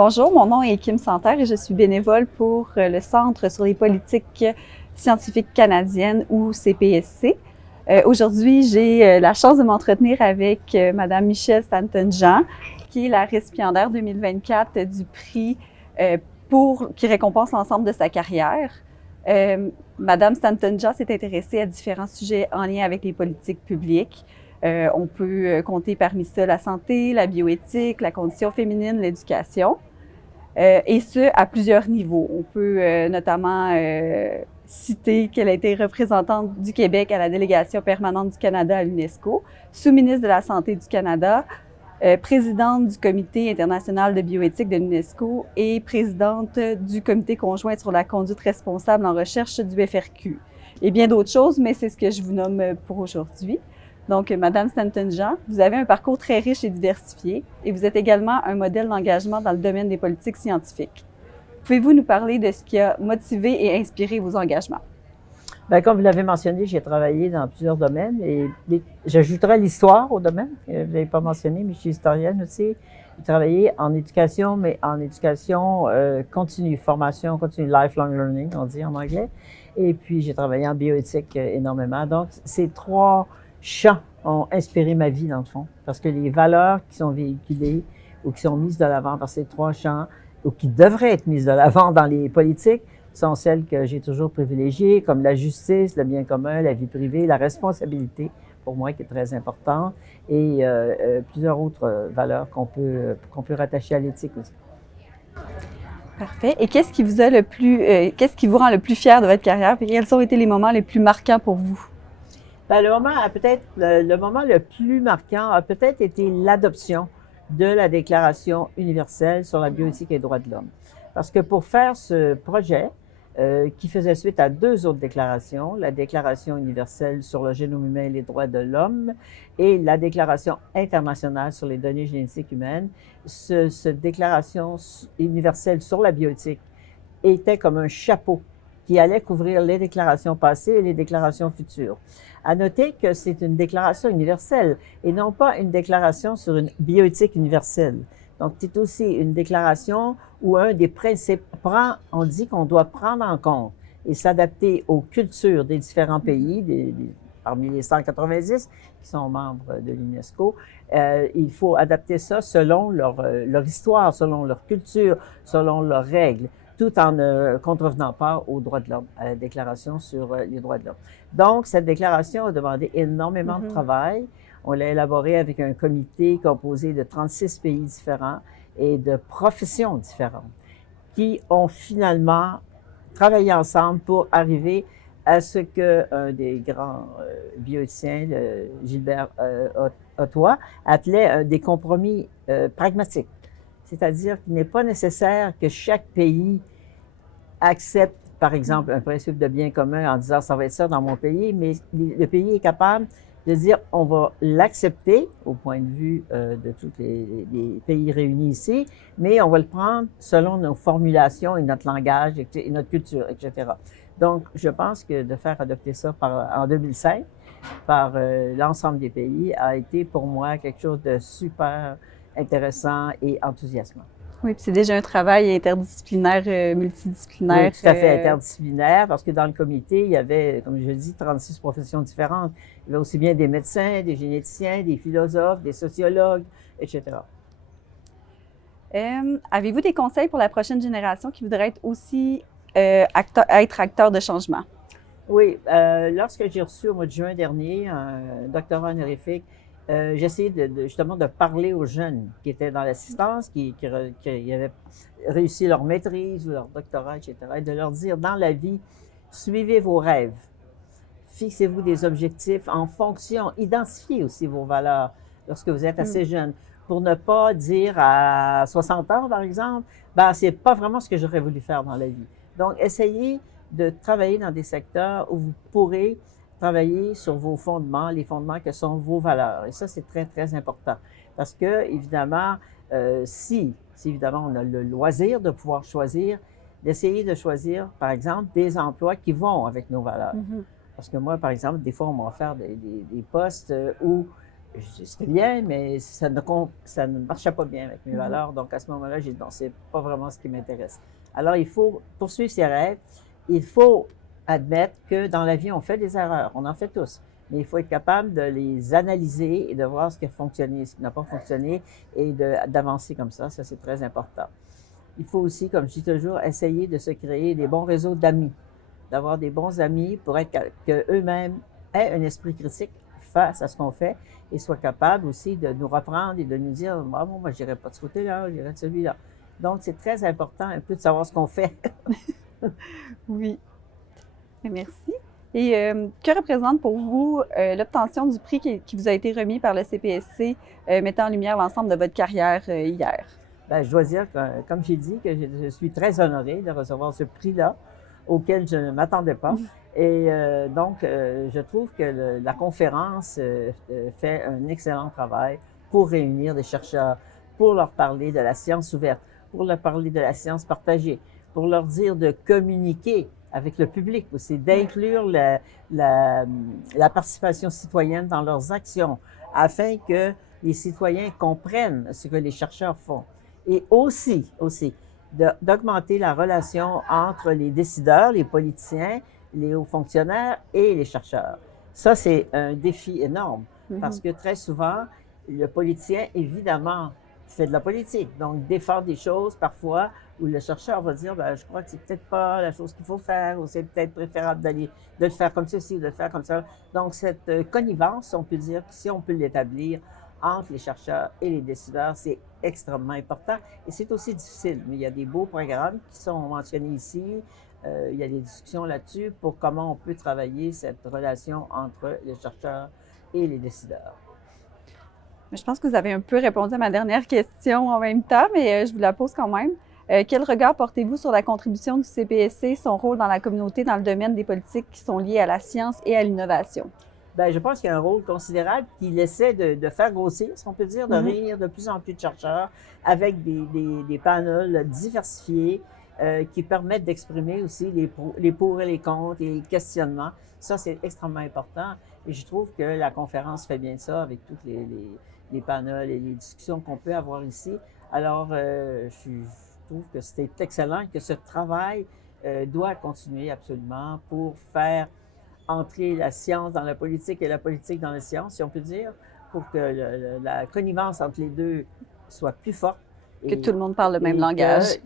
Bonjour, mon nom est Kim Santerre et je suis bénévole pour le Centre sur les politiques scientifiques canadiennes ou CPSC. Aujourd'hui, j'ai la chance de m'entretenir avec Madame Michelle Stanton-Jean, qui est la récipiendaire 2024 du prix qui récompense l'ensemble de sa carrière. Madame Stanton-Jean s'est intéressée à différents sujets en lien avec les politiques publiques. On peut compter parmi ça la santé, la bioéthique, la condition féminine, l'éducation, et ce, à plusieurs niveaux. On peut notamment citer qu'elle a été représentante du Québec à la délégation permanente du Canada à l'UNESCO, sous-ministre de la Santé du Canada, présidente du Comité international de bioéthique de l'UNESCO et présidente du Comité conjoint sur la conduite responsable en recherche du FRQ. Et bien d'autres choses, mais c'est ce que je vous nomme pour aujourd'hui. Donc, Madame Stanton-Jean, vous avez un parcours très riche et diversifié et vous êtes également un modèle d'engagement dans le domaine des politiques scientifiques. Pouvez-vous nous parler de ce qui a motivé et inspiré vos engagements? Bien, comme vous l'avez mentionné, j'ai travaillé dans plusieurs domaines et j'ajouterais l'histoire au domaine. Vous n'avez pas mentionné, mais je suis historienne aussi. J'ai travaillé en éducation, mais en éducation continue, formation continue, lifelong learning, on dit en anglais. Et puis, j'ai travaillé en bioéthique énormément. Donc, ces trois champs ont inspiré ma vie, dans le fond, parce que les valeurs qui sont véhiculées ou qui sont mises de l'avant par ces trois champs, ou qui devraient être mises de l'avant dans les politiques, sont celles que j'ai toujours privilégiées, comme la justice, le bien commun, la vie privée, la responsabilité, pour moi, qui est très importante, et plusieurs autres valeurs qu'on peut rattacher à l'éthique aussi. Parfait. Et qu'est-ce qui vous rend le plus fier de votre carrière? Et quels ont été les moments les plus marquants pour vous? Bien, le moment le plus marquant a peut-être été l'adoption de la Déclaration universelle sur la bioéthique et les droits de l'homme. Parce que pour faire ce projet, qui faisait suite à deux autres déclarations, la Déclaration universelle sur le génome humain et les droits de l'homme et la Déclaration internationale sur les données génétiques humaines, cette Déclaration universelle sur la bioéthique était comme un chapeau qui allait couvrir les déclarations passées et les déclarations futures. À noter que c'est une déclaration universelle et non pas une déclaration sur une bioéthique universelle. Donc, c'est aussi une déclaration où un des principes on dit qu'on doit prendre en compte et s'adapter aux cultures des différents pays, parmi les 190 qui sont membres de l'UNESCO. Il faut adapter ça selon leur histoire, selon leur culture, selon leurs règles, tout en ne contrevenant pas aux droits de l'homme, à la Déclaration sur les droits de l'homme. Donc, cette déclaration a demandé énormément de travail. On l'a élaborée avec un comité composé de 36 pays différents et de professions différentes qui ont finalement travaillé ensemble pour arriver à ce qu'un des grands bioéthiciens, Gilbert Ottawa, appelait des compromis pragmatiques. C'est-à-dire qu'il n'est pas nécessaire que chaque pays accepte, par exemple, un principe de bien commun en disant « ça va être ça dans mon pays », mais le pays est capable de dire « on va l'accepter au point de vue de tous les pays réunis ici, mais on va le prendre selon nos formulations et notre langage et notre culture, etc. » Donc, je pense que de faire adopter ça en 2005 par l'ensemble des pays a été pour moi quelque chose de super intéressant et enthousiasmant. Oui, puis c'est déjà un travail interdisciplinaire, multidisciplinaire. Oui, tout à fait interdisciplinaire, parce que dans le comité, il y avait, comme je le dis, 36 professions différentes. Il y avait aussi bien des médecins, des généticiens, des philosophes, des sociologues, etc. Avez-vous des conseils pour la prochaine génération qui voudrait être aussi être acteur de changement? Oui, lorsque j'ai reçu au mois de juin dernier un doctorat honorifique, j'ai essayé justement de parler aux jeunes qui étaient dans l'assistance, qui avaient réussi leur maîtrise ou leur doctorat, etc., et de leur dire, dans la vie, suivez vos rêves, fixez-vous des objectifs en fonction, identifiez aussi vos valeurs lorsque vous êtes assez jeune, pour ne pas dire à 60 ans, par exemple, ben c'est pas vraiment ce que j'aurais voulu faire dans la vie. Donc, essayez de travailler dans des secteurs où vous pourrez travailler sur vos fondements, les fondements que sont vos valeurs. Et ça, c'est très, très important. Parce que, évidemment, si évidemment on a le loisir de pouvoir choisir, d'essayer de choisir, par exemple, des emplois qui vont avec nos valeurs. Parce que moi, par exemple, des fois, on m'a offert des postes où C'était bien, mais ça ne marchait pas bien avec mes valeurs. Donc, à ce moment-là, j'ai dit non, c'est pas vraiment ce qui m'intéresse. Alors, il faut poursuivre ses rêves. Il faut admettre que dans la vie, on fait des erreurs. On en fait tous. Mais il faut être capable de les analyser et de voir ce qui a fonctionné, ce qui n'a pas fonctionné et d'avancer comme ça. Ça, c'est très important. Il faut aussi, comme je dis toujours, essayer de se créer des bons réseaux d'amis, d'avoir des bons amis pour être qu'eux-mêmes aient un esprit critique face à ce qu'on fait et soient capables aussi de nous reprendre et de nous dire ah, bon, moi, je n'irai pas de ce côté-là, j'irai de celui-là. Donc, c'est très important un peu de savoir ce qu'on fait. Oui, merci. Et que représente pour vous l'obtention du prix qui vous a été remis par le CPSC, mettant en lumière l'ensemble de votre carrière hier? Bien, je dois dire, comme j'ai dit, que je suis très honorée de recevoir ce prix-là, auquel je ne m'attendais pas. Et donc, je trouve que la conférence fait un excellent travail pour réunir des chercheurs, pour leur parler de la science ouverte, pour leur parler de la science partagée, pour leur dire de communiquer avec le public aussi, d'inclure la participation citoyenne dans leurs actions, afin que les citoyens comprennent ce que les chercheurs font. Et aussi, d'augmenter la relation entre les décideurs, les politiciens, les hauts fonctionnaires et les chercheurs. Ça, c'est un défi énorme parce que très souvent, le politicien, évidemment, fait de la politique, donc défend des choses parfois où le chercheur va dire ben, je crois que c'est peut-être pas la chose qu'il faut faire ou c'est peut-être préférable de le faire comme ceci ou de le faire comme ça. Donc, cette connivence, on peut dire, si on peut l'établir entre les chercheurs et les décideurs, c'est extrêmement important et c'est aussi difficile. Mais il y a des beaux programmes qui sont mentionnés ici. Il y a des discussions là-dessus pour comment on peut travailler cette relation entre les chercheurs et les décideurs. Je pense que vous avez un peu répondu à ma dernière question en même temps, mais je vous la pose quand même. Quel regard portez-vous sur la contribution du CPSC, son rôle dans la communauté dans le domaine des politiques qui sont liées à la science et à l'innovation? Bien, je pense qu'il y a un rôle considérable qu'il essaie de faire grossir, si on peut dire, de réunir de plus en plus de chercheurs avec des panels diversifiés qui permettent d'exprimer aussi les pour et les contre et les questionnements. Ça, c'est extrêmement important et je trouve que la conférence fait bien ça avec tous les panels et les discussions qu'on peut avoir ici. Alors, je trouve que c'est excellent et que ce travail doit continuer absolument pour faire entrer la science dans la politique et la politique dans la science, si on peut dire, pour que la connivence entre les deux soit plus forte. Que tout le monde parle le même langage.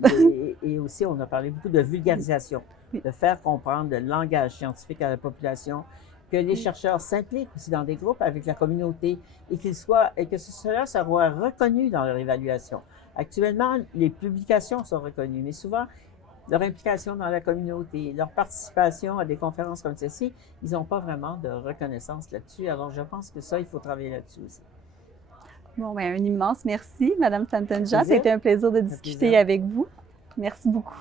Et aussi, on a parlé beaucoup de vulgarisation, de faire comprendre le langage scientifique à la population, que les chercheurs s'impliquent aussi dans des groupes avec la communauté et que cela soit reconnu dans leur évaluation. Actuellement, les publications sont reconnues, mais souvent, leur implication dans la communauté, leur participation à des conférences comme celle-ci, ils n'ont pas vraiment de reconnaissance là-dessus. Alors, je pense que ça, il faut travailler là-dessus aussi. Bon, bien, un immense merci, Madame Stanton-Jean. C'était un plaisir de discuter avec vous. Merci beaucoup.